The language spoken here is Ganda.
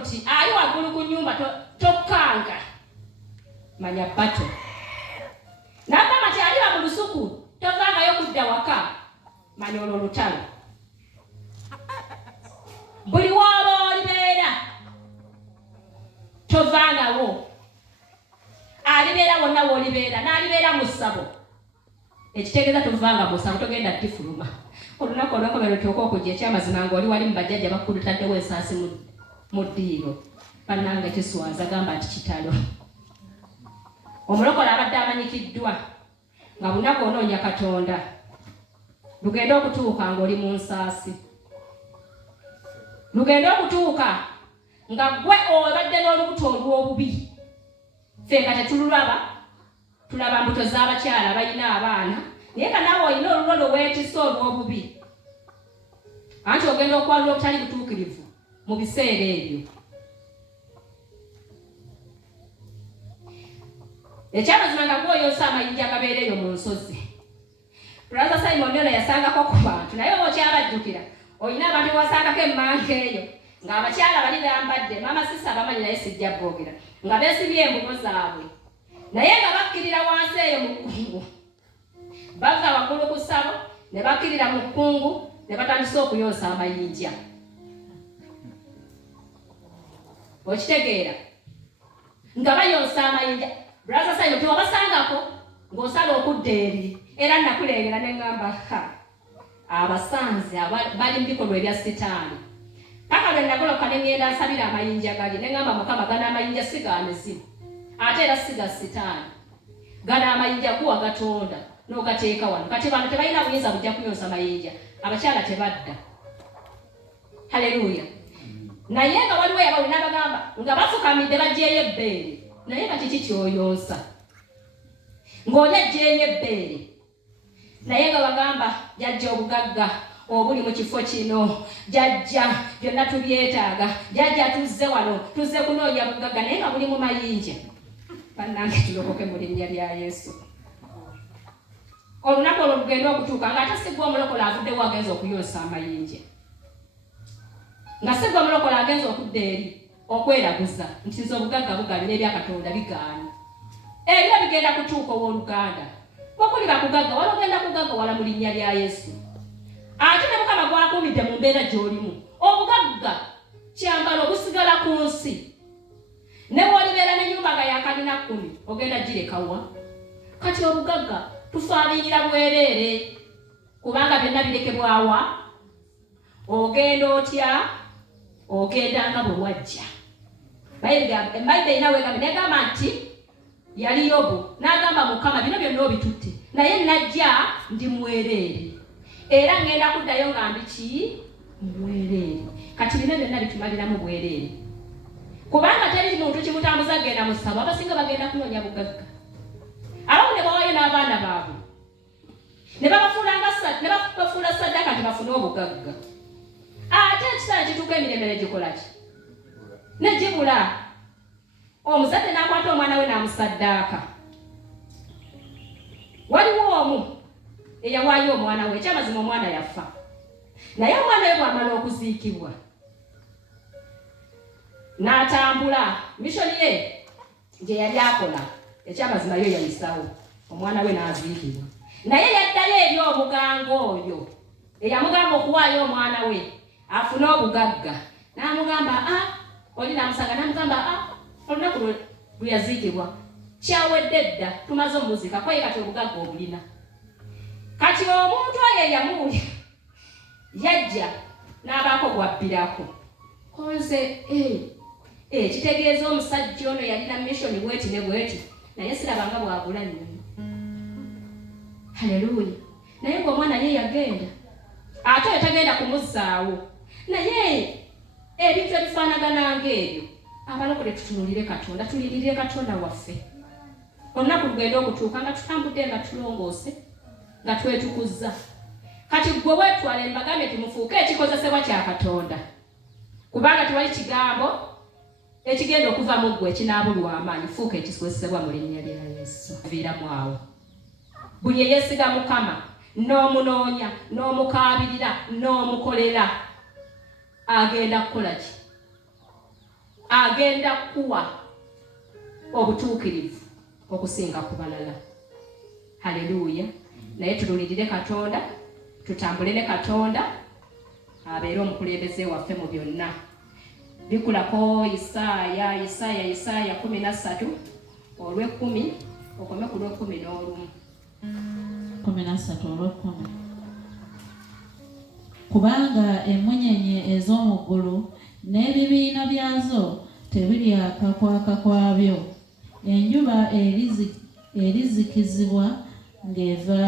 nti ali waggulu ku nnyumba tokkanga manya bato. N'agamba nti ali mu lusuku tovangayo kudda waka manya olwo lutalo. Buli waba olibeera tovangawo. Alibeera wonna w'olibeera n'alibeera mu ssabo. Ekitegeeza tovanga mu ssabo togenda tifuluma. Olunaku olw'enkomerero tuoka okujja ekyamazima ng'oli wali mu bajjajja bakulu taddewo ensaasi mu ddiiro. Bannange kiswaza gamba nti kitalo. Omulokole abadde amanyikiddwa nga bunaku onoonya Katonda. Lugenda okutuuka ng'oli mu nsaasi. Lugenda okutuuka nga gwe obadde n'olubuto olw'obubi. Ffe nga tetululaba, tulaba mbuto z'abakyala balina abaana, naye nga naawe olina olulo lweweetisa olw'obubi. Anti ogenda okwalula obutali butuukirivu mu biseera ebyo. Ekyamazima nga gw'oyonsa amayinja agabeera eyo mu nsozi. Brother Simon ono yasangako ku bantu, naye oba okyabajjukira, olina abantu wasangako emmanga eyo, ng'abakyala bali bambadde, mama sisa bamanyi naye sijja boogera, nga beesibye embugo zaabwe. Naye nga bakkirira wansi eyo mu kkungu. Bava waggulu ku ssabo, ne bakkirira mu kkungu, ne batandisa okuyonsa amayinja. Okitegeera? Nga bayonsa amayinja. Brother Simon tewabasangako ng'osala okudda eri. Era nakulengera ne ngamba abasanzi bali mu bikolwa ebya sitaani. Paka lwe nagoloka ne ngenda nsabira amayinja gali. Ne ngamba Mukama gano amayinja si ga mizimu. Ate era si ga sitaani. Gano amayinja guwa Katonda n'ogateeka wano. Kati bantu tebalina buyinza bujja kuyonsa amayinja. Abakyala tebadda. Haleluya. Naye nga waliwo yabawe n'abagamba nga bafukamidde baggyeeyo ebbeere. Naye kati kiki kyoyonsa? Ng'oli aggyeeyo ebbeere. Naye nga bagamba jajja obugagga obuli mu kifo kino. Jajja byonna tubyetaaga. Jajja tuzze wano. Tuzze kunoonya bugagga naye nga buli mu mayinja. Bannange tulokoke mu linnya lya Yesu. Olunaku olwo lugenda okutuuka nga ate si gwe omulokole avuddewo agenza okuyonsa amayinja. Nga si gwe omulokole agenza okudda eri okweraguza nti nze obugagga bugabi n'ebya Katonda bigaanyi. Ebyo bigenda kutuuka ow'oluganda. Bw'okuli bakugagga wala ogenda kugagga wala mu linnya lya Yesu. Ate ne Mukama gwakuumidde mu mbeera gy'olimu. Obugagga kyambalo busigala ku nsi. Ne bw'olibeera n'ennyumba nga ya kalina 10 ogenda girekawa. Kati obugagga tufaanirira bwereere kubanga byonna birekebwawa. Ogenda otya? Ogenda nga bwe wajja. Bayibuli erina weegambe negamba nti yali Yobu n'agamba Mukama bino byonna obitutte naye najja ndi mwereere era ngenda kuddayo nga mbiki mwereere. Kati bino byonna bitumaliramu bwereere kubanga teri muntu kimutambuza agenda mu ssabo. Abasinga bagenda kunoonya bugagga. Abamu ne bawaayo n'abaana baabwe ne babafuula ssaddaaka nti bafune obugagga. Ate ekiseera kituuka emirembe ne gikola ki? Ne gibula. Omuzadde n'akwata omwana we n'amusaddaaka. Waliwo omu eyawaayo omwana we, ekyamazima omwana yafa. Naye omwana we bw'amala okuziikibwa n'atambula mishoni ye gye yali akola, ekyamazima yo yayisawo, omwana we n'aziikibwa. Naye yaddayo eri omuganga oyo eyamugamba okuwaayo omwana we afune obugagga. N'amugamba oli n'amusanga n'amugamba olunaku lwe yaziikibwa kyawedde dda tumaze omuzika kwaye kati obugagga obulina. Kati omuntu oyo eyamuwulya yajja n'abaako gwabbirako. Konze kitegeeza omusajja ono yalina mission bweti ne bweti naye sirabanga bwagula nnyonyi. Haleluya. Naye ng'omwana ye yagenda ate oyo tagenda kumuzzaawo. Naye ebintu ebifaanagana ng'ebyo abalokole tutunulire Katonda, tulirire Katonda waffe. Olunaku lugenda okutuuka nga tutambudde nga tulongoose nga twetukuzza. Kati gwe weetwale mbagambe timufuuke ekikozesebwa kya Katonda kubanga tewali kigambo ekigenda okuva mu ggwe ekinaabulwa amaanyi. Fuuka ekikozesebwa mu linnya lya Yesu. Biiramu awo buli eyeesiga Mukama n'omunoonya n'omukaabirira n'omukolera agenda kukola ki? agenda kuwa obutuukirivu okusinga ku balala. Haleluya. Naye tululirire Katonda, tutambule ne Katonda abeere omukulembeze waffe mu byonna. Bikulako Isaaya 13 olw'ekumi okome ku lw'ekumi n'olumu. 13 olw'ekumi. Kubanga emmunyenye ez'omu ggulu n'ebibiina byazo tebiryaka kwaka kwabyo, enjuba erizikizibwa ng'eva